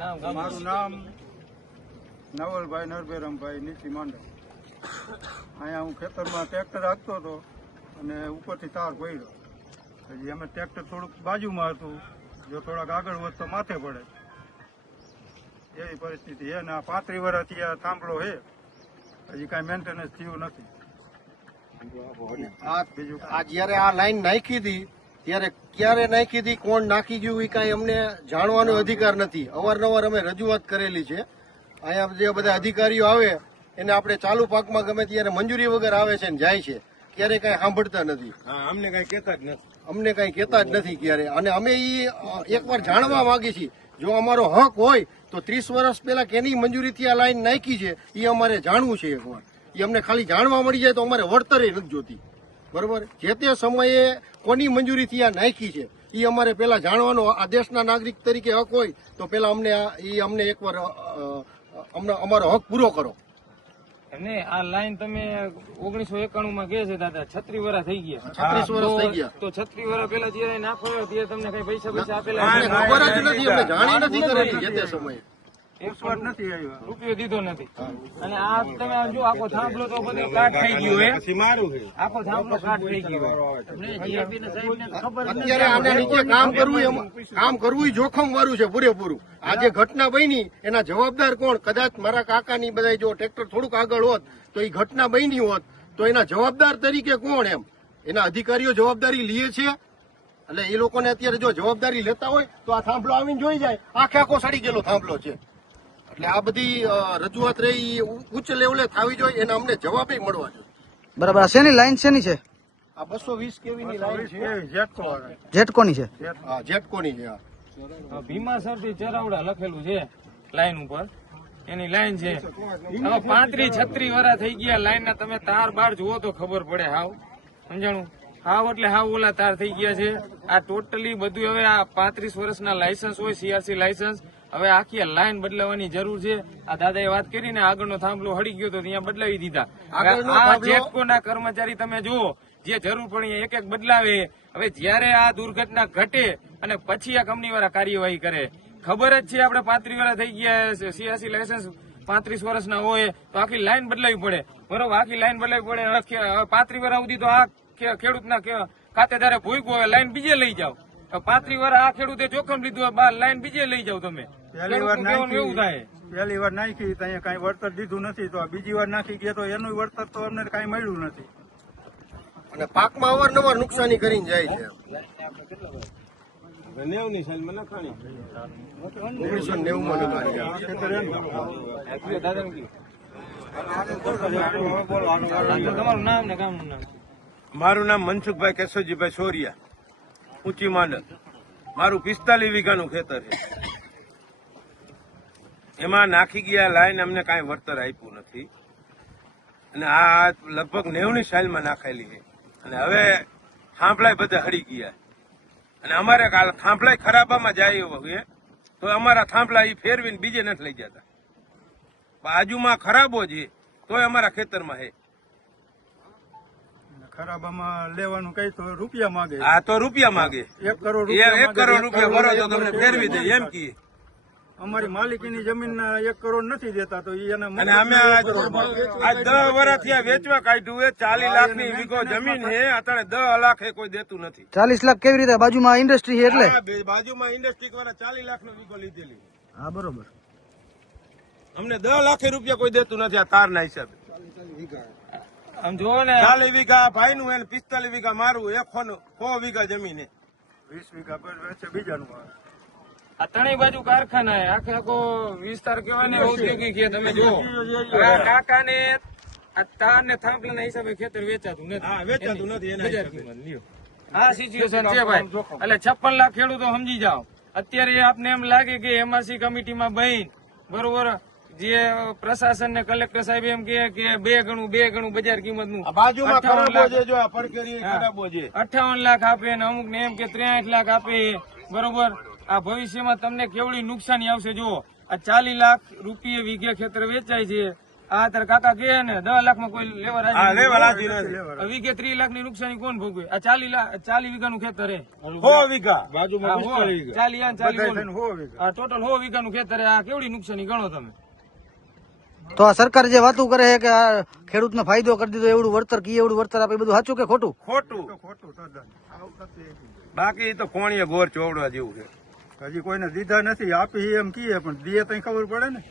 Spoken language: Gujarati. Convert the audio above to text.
મારું નામ નવલભાઈ નરભેરામભાઈ નીચી માંડવ. અહીંયા હું ખેતરમાં ટ્રેક્ટર હાંકતો હતો અને ઉપરથી તાર પડ્યો. હજી અમે ટ્રેક્ટર થોડુંક બાજુમાં હતું, જો થોડાક આગળ હોત તો માથે પડે એવી પરિસ્થિતિ છે. ને આ 35 વર્ષથી આ થાંભલો છે, હજી કાંઈ મેન્ટેનન્સ થયું નથી. આ જયારે આ લાઈન નાખી હતી ત્યારે ક્યારે નાખી હતી, કોણ નાખી ગયું એ કાંઈ અમને જાણવાનો અધિકાર નથી. અવારનવાર અમે રજૂઆત કરેલી છે. અહીંયા જે બધા અધિકારીઓ આવે એને આપણે ચાલુ પાકમાં ગમે ત્યારે મંજૂરી વગર આવે છે ને જાય છે, ક્યારે કાંઈ સાંભળતા નથી. અમને કાંઈ કહેતા જ નથી. અમને કાંઈ કહેતા જ નથી ક્યારે. અને અમે એ એકવાર જાણવા માંગીએ છીએ, જો અમારો હક હોય તો 30 વર્ષ પહેલા કેની મંજૂરીથી આ લાઈન નાખી છે એ અમારે જાણવું છે એકવાર. એ અમને ખાલી જાણવા મળી જાય તો અમારે વળતરે નથી જોતી. બરોબર, જે તે સમયે કોની મંજૂરીથી આ નાખી છે એ અમારે પેલા જાણવાનો આ દેશના નાગરિક તરીકે હક હોય તો પેલા અમને એકવાર અમારો હક પૂરો કરો. ને આ લાઈન તમે 1991 માં કહે છે દાદા 36 વર્ષ થઈ ગયા. 36 વર્ષ થઈ ગયા તો 36 વર્ષ પહેલા જયારે નાખો ત્યારે તમને કઈ પૈસા આપેલા? ખબર જ નથી, અમે જાણી નથી કરેલી જે તે સમયે. રૂપિયો દીધો નથી. અને આ તમે જો આખો થાંભલો તો બધો કાટ થઈ ગયો હોય, આખો થાંભલો કાટ થઈ ગયો હોય. અત્યારે આના નીચે કામ કરવું જોખમ વાળું છે પૂરેપૂરું. આ જે ઘટના બની એના જવાબદાર કોણ? કદાચ મારા કાકાની બધા જો ટ્રેક્ટર થોડુંક આગળ હોત તો એ ઘટના બની હોત તો એના જવાબદાર તરીકે કોણ? એમ એના અધિકારીઓ જવાબદારી લે છે. એટલે એ લોકોને અત્યારે જો જવાબદારી લેતા હોય તો આ થાંભલો આવીને જોઈ જાય, આખો સડી ગયેલો થાંભલો છે. એટલે આ બધી રજૂઆત રહી ઉચ્ચ લેવલે થવી જોઈએ, એના અમને જવાબ મળવા જોઈએ. બરાબર. શેની લાઈન શેની છે? આ 220 કેવીની લાઈન છે, જેટકોની છે. હા, જેટકોની છે. ભીમાસરથી ચરાવડા લખેલું છે લાઈન ઉપર, એની લાઈન છે. હવે 35-36 વર્ષ થઈ ગયા લાઈન ના. તમે તાર બાર જુઓ તો ખબર પડે. હાવ સમજાણું? હાવ એટલે હાવ ઓલા તાર થઈ ગયા છે. આ ટોટલી બધું હવે આ 35 વર્ષના લાયસન્સ હોય, CRC લાયસન્સ. હવે આખી લાઈન બદલાવાની જરૂર છે. આ દાદાએ વાત કરીને આગળનો થાંભલો હળી ગયો તો ત્યાં બદલાવી દીધા. આ જેટકોના કર્મચારી તમે જુઓ, જે જરૂર પડે એક એક બદલાવે. હવે જયારે આ દુર્ઘટના ઘટે અને પછી આ કંપની વાળા કાર્યવાહી કરે. ખબર જ છે આપણે 35 વર્ષ થઈ ગયા, CRC લાયસન્સ 35 વર્ષના હોય તો આખી લાઈન બદલાવી પડે. બરોબર, આખી લાઈન બદલાવી પડે. 35 વર્ષ સુધી તો આ ખેડૂતના ખાતેદારે ભૂખ્યું હોય, લાઈન બીજે લઈ જાઓ. 35 વર્ષ આ ખેડૂતે જોખમ લીધું હોય, લાઈન બીજે લઈ જાવ તમે. પહેલી વાર નાખી તો અહીંયા કઈ વળતર દીધું નથી, તો બીજી વાર નાખી ગયા તો એનું વળતર તો અમને કઈ મળ્યું નથી. અને પાકમાં અવારનવાર નુકસાની કરીને જાય છે. 90ની સાલમાં નખાણી, 1990 તમારું નામ ને ગામનું નામ? મારું નામ મનસુખભાઈ કેશવજીભાઈ સોરિયા, ઊંચી માંડલ. મારું 45 વીઘાનું ખેતર છે. એમાં નાખી ગયા લાઈન અમને કાંઈ વળતર આપ્યું નથી. અને આ લગભગ 90ની સાલમાં નાખેલી છે. અને હવે થાંભલાય બધા હળી ગયા. અને અમારે થાંભલાય ખરાબામાં જાય હોય તો અમારા થાંભલા એ ફેરવીને બીજે નથી લઈ જતા. બાજુમાં ખરાબો છે તોય અમારા ખેતરમાં છે. ખરાબામાં લેવાનું કઈ તો રૂપિયા માંગે. હા, તો રૂપિયા માંગે. 1 કરોડ રૂપિયા ભરો તો તમને ફેરવી દે એમ કીએ. અમારી માલિકીની જમીન 1 કરોડ નથી દેતા તો એને. અને અમે આજ 10 વર્ષથી આ વેચવા કાઢ્યું. 40 લાખની વીઘો જમીન છે, અત્યારે 10 લાખે કોઈ દેતું નથી. 40 લાખ કેવી રીતે? બાજુમાં ઇન્ડસ્ટ્રી છે એટલે બાજુમાં ઇન્ડસ્ટ્રી વાળા 40 લાખનો વીઘો લીધેલી. હા, બરોબર. અમને 10 લાખ રૂપિયા કોઈ દેતું નથી આ તારના હિસાબે. આમ જોવો ને, 40 વીઘા ભાઈ નું, 45 વીઘા મારું, 100 વીઘા જમીન. 20 વીઘા બીજાનું. આ ત્રણેય બાજુ કારખાના આખો વિસ્તાર કેવાય ને ઔદ્યોગિક છે. તમે જુઓ કાકા ને આ તાર ને થાંભલા હિસાબે ખેતર વેચાતું નથી. આ સિચ્યુએશન છે ભાઈ. એટલે 56 લાખ ખેડૂતો સમજી જાઓ. અત્યારે આપને એમ લાગે કે MRC કમિટીમાં બહીન બરોબર જે પ્રશાસન ને કલેક્ટર સાહેબ એમ કે 2 ગણું બજાર કિંમત નું 58 લાખ આપે ને અમુક ને એમ કે 63 લાખ આપે. બરોબર, આ ભવિષ્યમાં તમને કેવડી નુકસાની આવશે. જુઓ, આ 40 લાખ રૂપિયા વીઘે ખેતર વેચાય છે. આ તાર કાકા કે ને 10 લાખમાં કોઈ લેવા હા રાજી લેવા નથી. રાજી નથી. આ વીઘે 30 લાખની નુકસાની કોણ ભોગવે? આ 40 વીઘાનું ખેતર હે. 100 વીઘા હા, 40 આ 40 બધાય ઓલું. થઈને 100 વીઘા. આ ટોટલ 100 વીઘાનું ખેતર હે. આ કેવડી નુકસાની ગણો તમે? તો આ સરકાર જે વાતો કરે છે કે આ ખેડૂતને ફાયદો કરી દીધો, એવડું વળતર કી એવડું વળતર આપે, એ બધું સાચું કે ખોટું? ખોટું. તો ખોટું તદ્દન. આવું નથી એટલું. બાકી તો કોણીએ ગોર ચોવડવા જેવું છે. હજી કોઈને દીધા નથી, આપી એમ કીએ પણ દીએ તો ખબર પડે ને.